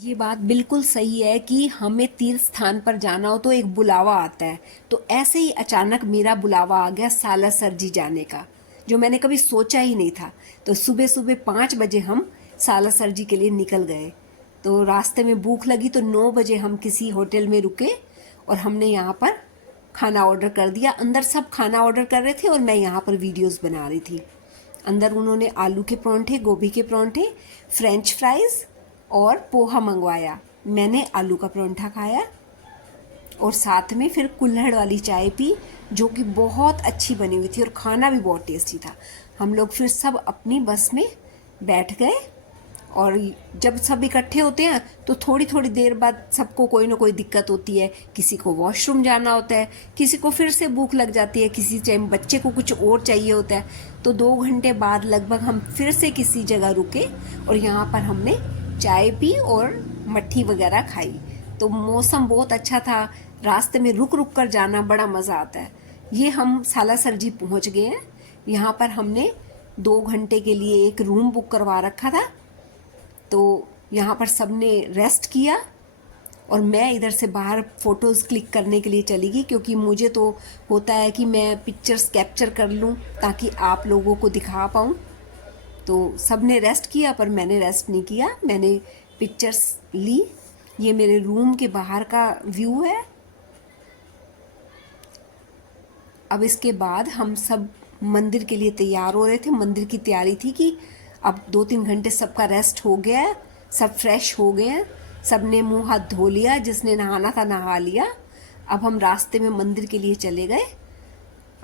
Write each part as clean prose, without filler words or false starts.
ये बात बिल्कुल सही है कि हमें तीर्थ स्थान पर जाना हो तो एक बुलावा आता है। तो ऐसे ही अचानक मेरा बुलावा आ गया सालासर जी जाने का, जो मैंने कभी सोचा ही नहीं था। तो सुबह सुबह 5 बजे हम सालासर जी के लिए निकल गए। तो रास्ते में भूख लगी तो 9 बजे हम किसी होटल में रुके और हमने यहाँ पर खाना ऑर्डर कर दिया। अंदर सब खाना ऑर्डर कर रहे थे और मैं यहाँ पर वीडियोस बना रही थी। अंदर उन्होंने आलू के परांठे, गोभी के परांठे, फ्रेंच फ्राइज और पोहा मंगवाया। मैंने आलू का परांठा खाया और साथ में फिर कुल्हड़ वाली चाय पी, जो कि बहुत अच्छी बनी हुई थी और खाना भी बहुत टेस्टी था। हम लोग फिर सब अपनी बस में बैठ गए और जब सब इकट्ठे होते हैं तो थोड़ी थोड़ी देर बाद सबको कोई ना कोई दिक्कत होती है। किसी को वॉशरूम जाना होता है, किसी को फिर से भूख लग जाती है, किसी टाइम बच्चे को कुछ और चाहिए होता है। तो 2 घंटे बाद लगभग हम फिर से किसी जगह रुके और यहाँ पर हमने चाय पी और मट्ठी वगैरह खाई। तो मौसम बहुत अच्छा था। रास्ते में रुक रुक कर जाना बड़ा मज़ा आता है। ये हम सालासर जी पहुँच गए हैं। यहाँ पर हमने 2 घंटे के लिए एक रूम बुक करवा रखा था। तो यहाँ पर सबने रेस्ट किया और मैं इधर से बाहर फ़ोटोज़ क्लिक करने के लिए चली गई, क्योंकि मुझे तो होता है कि मैं पिक्चर्स कैप्चर कर लूँ ताकि आप लोगों को दिखा पाऊँ। तो सबने रेस्ट किया पर मैंने रेस्ट नहीं किया, मैंने पिक्चर्स ली। ये मेरे रूम के बाहर का व्यू है। अब इसके बाद हम सब मंदिर के लिए तैयार हो रहे थे। मंदिर की तैयारी थी कि अब 2-3 घंटे सबका रेस्ट हो गया है, सब फ्रेश हो गए हैं, सब ने मुंह हाथ धो लिया, जिसने नहाना था नहा लिया। अब हम रास्ते में मंदिर के लिए चले गए।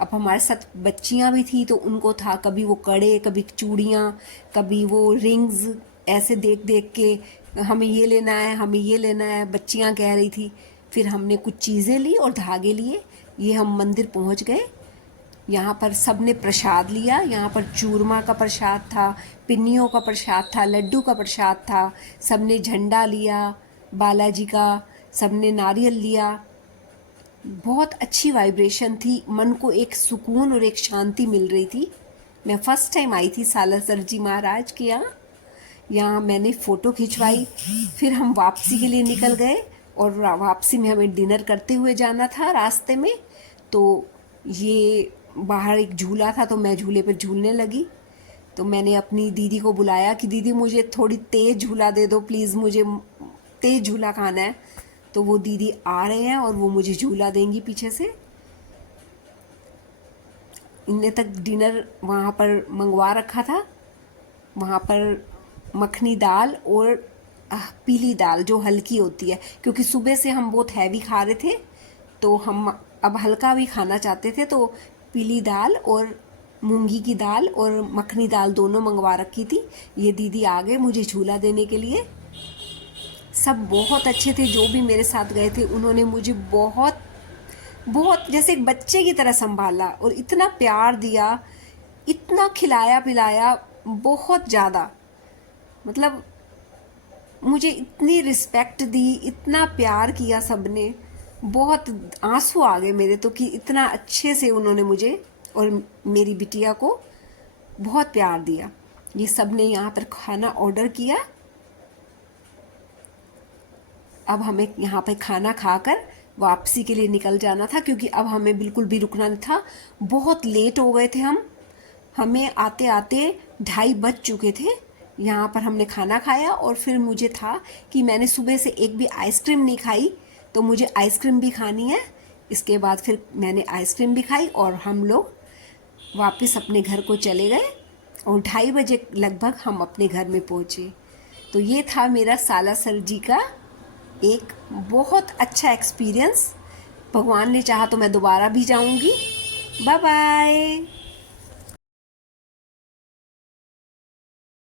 अब हमारे साथ बच्चियां भी थी तो उनको था कभी वो कड़े, कभी चूड़ियाँ, कभी वो रिंग्स, ऐसे देख देख के हमें ये लेना है, हमें ये लेना है, बच्चियां कह रही थी। फिर हमने कुछ चीज़ें ली और धागे लिए। ये हम मंदिर पहुंच गए। यहाँ पर सब ने प्रसाद लिया। यहाँ पर चूरमा का प्रसाद था, पिन्नियों का प्रसाद था, लड्डू का प्रसाद था। सब ने झंडा लिया बालाजी का, सब ने नारियल लिया। बहुत अच्छी वाइब्रेशन थी, मन को एक सुकून और एक शांति मिल रही थी। मैं फर्स्ट टाइम आई थी सालासर जी महाराज के यहाँ। यहाँ मैंने फ़ोटो खिंचवाई। फिर हम वापसी के लिए निकल गए और वापसी में हमें डिनर करते हुए जाना था रास्ते में। तो ये बाहर एक झूला था तो मैं झूले पर झूलने लगी। तो मैंने अपनी दीदी को बुलाया कि दीदी मुझे थोड़ी तेज़ झूला दे दो प्लीज़, मुझे तेज़ झूला खाना है। तो वो दीदी आ रहे हैं और वो मुझे झूला देंगी पीछे से। इन्ने तक डिनर वहाँ पर मंगवा रखा था। वहाँ पर मखनी दाल और पीली दाल जो हल्की होती है, क्योंकि सुबह से हम बहुत हैवी खा रहे थे तो हम अब हल्का भी खाना चाहते थे। तो पीली दाल और मूंगी की दाल और मखनी दाल दोनों मंगवा रखी थी। ये दीदी आ गए मुझे झूला देने के लिए। सब बहुत अच्छे थे, जो भी मेरे साथ गए थे उन्होंने मुझे बहुत बहुत जैसे एक बच्चे की तरह संभाला और इतना प्यार दिया, इतना खिलाया पिलाया, बहुत ज़्यादा। मतलब मुझे इतनी रिस्पेक्ट दी, इतना प्यार किया सबने, बहुत आंसू आ गए मेरे तो कि इतना अच्छे से उन्होंने मुझे और मेरी बिटिया को बहुत प्यार दिया। ये सब ने यहाँ पर खाना ऑर्डर किया। अब हमें यहाँ पर खाना खाकर वापसी के लिए निकल जाना था, क्योंकि अब हमें बिल्कुल भी रुकना नहीं था। बहुत लेट हो गए थे हम, हमें आते आते 2:30 बज चुके थे। यहाँ पर हमने खाना खाया और फिर मुझे था कि मैंने सुबह से एक भी आइसक्रीम नहीं खाई, तो मुझे आइसक्रीम भी खानी है। इसके बाद फिर मैंने आइसक्रीम भी खाई और हम लोग वापस अपने घर को चले गए और 2:30 बजे लगभग हम अपने घर में पहुँचे। तो ये था मेरा सालासर जी का एक बहुत अच्छा एक्सपीरियंस। भगवान ने चाहा तो मैं दोबारा भी जाऊंगी। Bye bye.